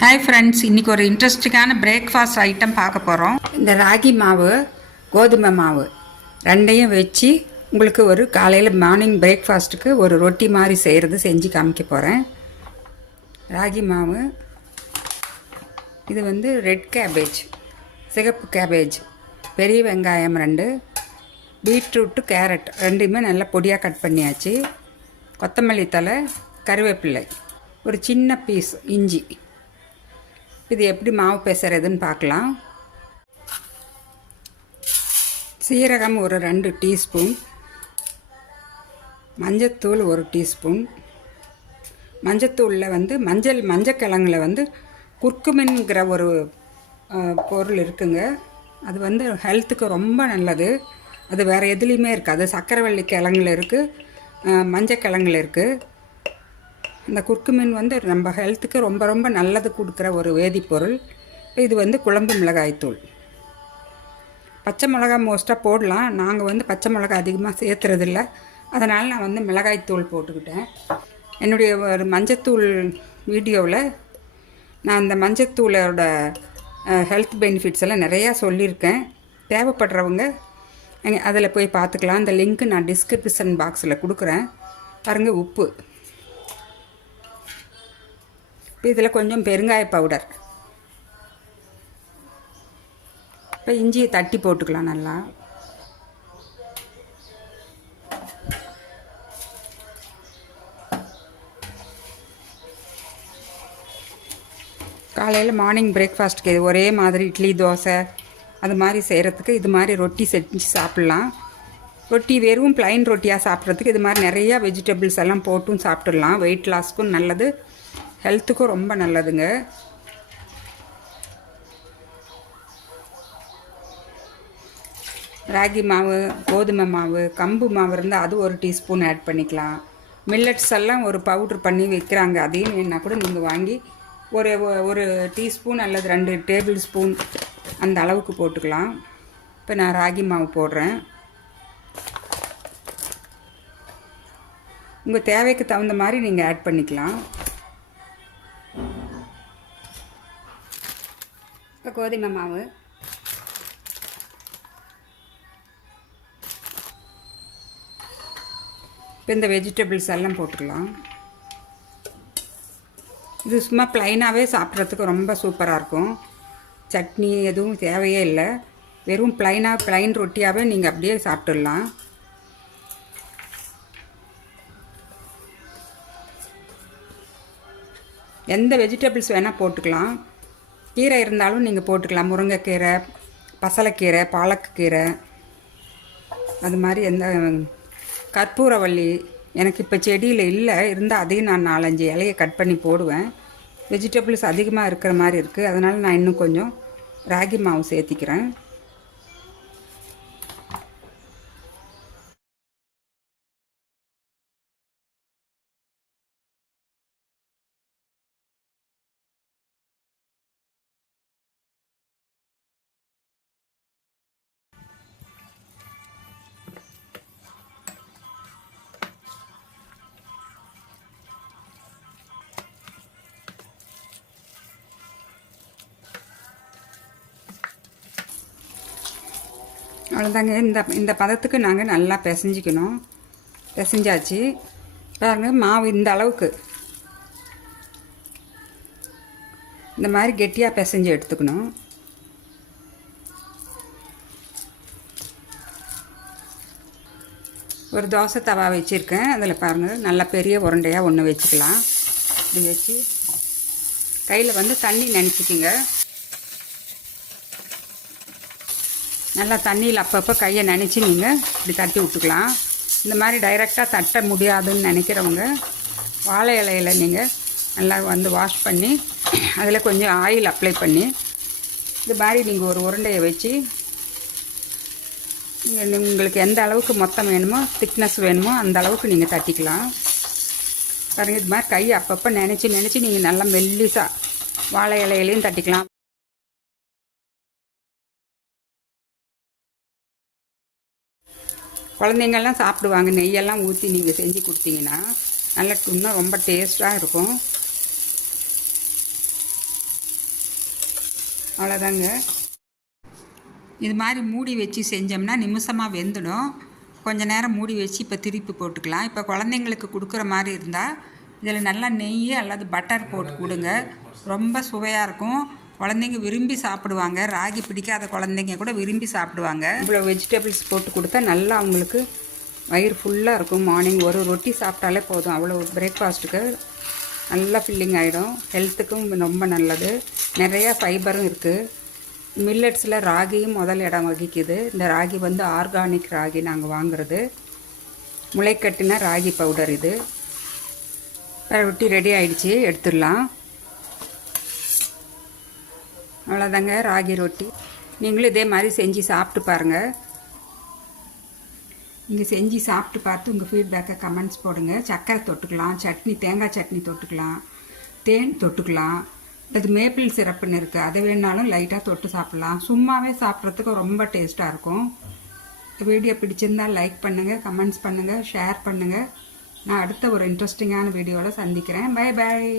Hi friends இன்றைக்கி ஒரு இன்ட்ரெஸ்டிங்கான பிரேக்ஃபாஸ்ட் ஐட்டம் பார்க்க போகிறோம் இந்த ராகி மாவு கோதுமை மாவு ரெண்டையும் வச்சு உங்களுக்கு ஒரு காலையில் மார்னிங் பிரேக்ஃபாஸ்ட்டுக்கு ஒரு ரொட்டி மாதிரி செய்கிறது செஞ்சு காமிக்க போகிறேன் ராகி மாவு இது வந்து ரெட் கேபேஜ் சிகப்பு கேபேஜ் பெரிய வெங்காயம் ரெண்டு பீட்ரூட்டு கேரட் ரெண்டுமே நல்லா பொடியாக கட் பண்ணியாச்சு. கொத்தமல்லி தலை கருவேப்பிள்ளை ஒரு சின்ன பீஸ் இஞ்சி இது எப்படி மாவு பேசுகிறதுன்னு பார்க்கலாம். சீரகம் ஒரு ரெண்டு டீஸ்பூன். மஞ்சத்தூள் ஒரு டீஸ்பூன். மஞ்சத்தூளில் வந்து மஞ்சள் மஞ்சக்கிழங்குல வந்து குர்க்குமின்ங்கிற ஒரு பொருள் இருக்குங்க. அது வந்து ஹெல்த்துக்கு ரொம்ப நல்லது. அது வேறு எதுலேயுமே இருக்காது. சக்கரவள்ளி கிழங்குல இருக்குது மஞ்சக்கிழங்குல இருக்குது இந்த குர்க்குமீன் வந்து நம்ம ஹெல்த்துக்கு ரொம்ப ரொம்ப நல்லது கொடுக்குற ஒரு வேதிப்பொருள். இது வந்து குழம்பு மிளகாய்த்தூள். பச்சை மிளகா மோஸ்ட்டாக போடலாம். நாங்கள் வந்து பச்சை மிளகா அதிகமாக சேர்த்துறதில்ல அதனால் நான் வந்து மிளகாய்த்தூள் போட்டுக்கிட்டேன். என்னுடைய ஒரு மஞ்சத்தூள் வீடியோவில் நான் அந்த மஞ்சத்தூளோட ஹெல்த் பெனிஃபிட்ஸ் எல்லாம் நிறையா சொல்லியிருக்கேன். தேவைப்படுறவங்க அதில் போய் பார்த்துக்கலாம். அந்த லிங்க்கு நான் டிஸ்கிரிப்ஷன் பாக்ஸில் கொடுக்குறேன். பாருங்கள் உப்பு. இப்போ இதில் கொஞ்சம் பெருங்காய பவுடர் இப்போ இஞ்சியை தட்டி போட்டுக்கலாம் நல்லா. காலையில் மார்னிங் பிரேக்ஃபாஸ்ட்டுக்கு இது ஒரே மாதிரி இட்லி தோசை அது மாதிரி செய்கிறதுக்கு இது மாதிரி ரொட்டி செஞ்சு சாப்பிட்லாம். ரொட்டி வெறும் ப்ளைன் ரொட்டியாக சாப்பிட்றதுக்கு இது மாதிரி நிறையா வெஜிடபிள்ஸ் எல்லாம் போட்டும் சாப்பிட்டுடலாம் வெயிட் லாஸ்க்கும் நல்லது. ஹெல்த்துக்கும் ரொம்ப நல்லதுங்க. ராகி மாவு கோதுமை மாவு கம்பு மாவு இருந்தால் அது ஒரு டீஸ்பூன் ஆட் பண்ணிக்கலாம். மில்லட்ஸ் எல்லாம் ஒரு பவுட்ரு பண்ணி வைக்கிறாங்க. அதையும் என்ன கூட நீங்கள் வாங்கி ஒரு ஒரு டீஸ்பூன் அல்லது ரெண்டு டேபிள் ஸ்பூன் அந்த அளவுக்கு போட்டுக்கலாம். இப்போ நான் ராகி மாவு போடுறேன். உங்கள் தேவைக்கு தகுந்த மாதிரி நீங்கள் ஆட் பண்ணிக்கலாம். இப்போ கோதுமை மாவு இப்போ இந்த வெஜிடபிள்ஸ் எல்லாம் போட்டுக்கலாம் இது சும்மா ப்ளைனாகவே சாப்பிட்றதுக்கு ரொம்ப சூப்பராக இருக்கும் சட்னி எதுவும் தேவையே இல்லை வெறும் ப்ளைனாக ப்ளைன் ரொட்டியாகவே நீங்கள் அப்படியே சாப்பிட்டுடலாம் எந்த வெஜிடபிள்ஸ் வேணால் போட்டுக்கலாம் கீரை இருந்தாலும் நீங்கள் போட்டுக்கலாம். முருங்கைக்கீரை பசலைக்கீரை பாலக்கீரை. அது மாதிரி எந்த கற்பூரவள்ளி. எனக்கு இப்போ செடியில் இல்லை. இருந்தால் அதையும் நான் நாலஞ்சு இலையை கட் பண்ணி போடுவேன். வெஜிடபிள்ஸ் அதிகமாக இருக்கிற மாதிரி இருக்குது அதனால் நான் இன்னும் கொஞ்சம் ராகி மாவு சேர்த்திக்கிறேன். அவ்வளோதாங்க இந்த இந்த பதத்துக்கு நாங்கள் நல்லா பிசைஞ்சிக்கணும். பிசைஞ்சாச்சு. பாருங்க மாவு இந்த அளவுக்கு. இந்த மாதிரி கெட்டியாக பிசைஞ்சு எடுத்துக்கணும். ஒரு தோசை தவா வச்சுருக்கேன். அதில் பாருங்கள் நல்லா பெரிய உருண்டையாக ஒன்று வச்சுக்கலாம். இப்படி வச்சு கையில் வந்து தண்ணி நினச்சிக்கிங்க. நல்லா தண்ணியில் அப்பப்போ கையை நினச்சி நீங்கள் இப்படி தட்டி விட்டுக்கலாம். இந்த மாதிரி டைரெக்டாக தட்ட முடியாதுன்னு நினைக்கிறவங்க வாழை இலையில் நீங்கள் நல்லா வந்து வாஷ் பண்ணி அதில் கொஞ்சம் ஆயில் அப்ளை பண்ணி இது மாதிரி நீங்கள் ஒரு உருண்டையை வச்சு நீங்கள் உங்களுக்கு எந்த அளவுக்கு மொத்தம் வேணுமோ திக்னஸ் வேணுமோ அந்த அளவுக்கு நீங்கள் தட்டிக்கலாம். பாருங்கள் இது மாதிரி கை அப்பப்போ நினச்சி நினச்சி நீங்கள் நல்லா மெல்லிசாக வாழை இலையிலையும் தட்டிக்கலாம். குழந்தைங்கள்லாம் சாப்பிடுவாங்க. நெய்யெல்லாம் ஊற்றி நீங்கள் செஞ்சு கொடுத்தீங்கன்னா நல்லா இன்னும் ரொம்ப டேஸ்ட்டாக இருக்கும். அவ்வளோதாங்க. இது மாதிரி மூடி வச்சு செஞ்சோம்னா நிமிஷமாக வெந்துடும். கொஞ்ச நேரம் மூடி வச்சு இப்போ திருப்பி போட்டுக்கலாம். இப்போ குழந்தைங்களுக்கு கொடுக்குற மாதிரி இருந்தால் இதில் நல்லா நெய் அல்லது பட்டர் போட்டு கொடுங்க. ரொம்ப சுவையாக இருக்கும். குழந்தைங்க விரும்பி சாப்பிடுவாங்க. ராகி பிடிக்காத குழந்தைங்க கூட விரும்பி சாப்பிடுவாங்க. இவ்வளோ வெஜிடபிள்ஸ் போட்டு கொடுத்தா நல்லா அவங்களுக்கு வயிறு ஃபுல்லாக இருக்கும். மார்னிங் ஒரு ரொட்டி சாப்பிட்டாலே போதும். அவ்வளோ பிரேக்ஃபாஸ்ட்டுக்கு நல்லா ஃபில்லிங் ஆகிடும் ஹெல்த்துக்கும் ரொம்ப நல்லது. நிறையா ஃபைபரும் இருக்குது மில்லட்ஸில் ராகியும் முதல் இடம் வகிக்குது. இந்த ராகி வந்து ஆர்கானிக் ராகி நாங்கள் வாங்குறது. முளைக்கட்டின ராகி பவுடர் இது. ரொட்டி ரெடி ஆயிடுச்சு. எடுத்துடலாம். அவ்வளோதாங்க ராகி ரொட்டி. நீங்களும் இதே மாதிரி செஞ்சு சாப்பிட்டு பாருங்கள் நீங்கள் செஞ்சு சாப்பிட்டு பார்த்து உங்கள் ஃபீட்பேக்கை கமெண்ட்ஸ் போடுங்க. சக்கரை தொட்டுக்கலாம் சட்னி தேங்காய் சட்னி தொட்டுக்கலாம் தேன் தொட்டுக்கலாம். அது மேப்பிள் சிரப்புன்னு இருக்குது அது வேணாலும் லைட்டாக தொட்டு சாப்பிட்லாம். சும்மாவே சாப்பிட்றதுக்கு ரொம்ப டேஸ்ட்டாக இருக்கும். வீடியோ பிடிச்சிருந்தா லைக் பண்ணுங்கள் கமெண்ட்ஸ் பண்ணுங்கள் ஷேர் பண்ணுங்கள் நான் அடுத்த ஒரு இன்ட்ரெஸ்டிங்கான வீடியோவில் சந்திக்கிறேன். Bye bye